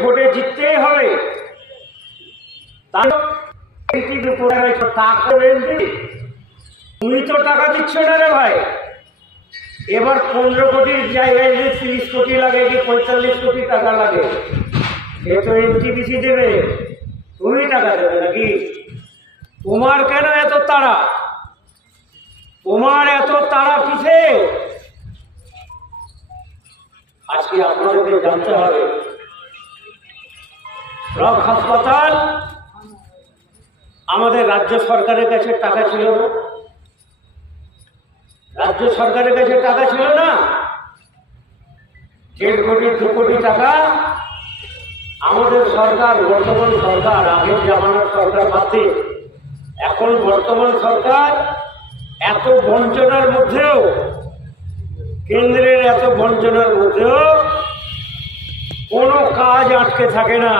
ভোটে জিততেই হবে। তুমি তো টাকা দিচ্ছ না রে ভাই। এবার 15 কোটির জায়গায় যে 30 কোটি লাগে কি 45 কোটি টাকা লাগে, সে তো এনটিপিসি দেবে, তুমি টাকা দেবে নাকি? তোমার কেন এত তাড়া? তোমার এত তাড়া কিসে? আজকে আপনাদেরকে জানতে হবে, ব্লক হাসপাতাল আমাদের রাজ্য সরকারের কাছে টাকা ছিল না। রাজ্য সরকারের কাছে টাকা ছিল না। 1.5 কোটি 2 কোটি টাকা আমাদের সরকার, বর্তমান সরকার, আগের জামানার সরকার বাদ দিয়ে এখন বর্তমান সরকার এত বঞ্চনার মধ্যেও, কেন্দ্রের এত বঞ্চনার মধ্যেও কোনো কাজ আটকে থাকে না।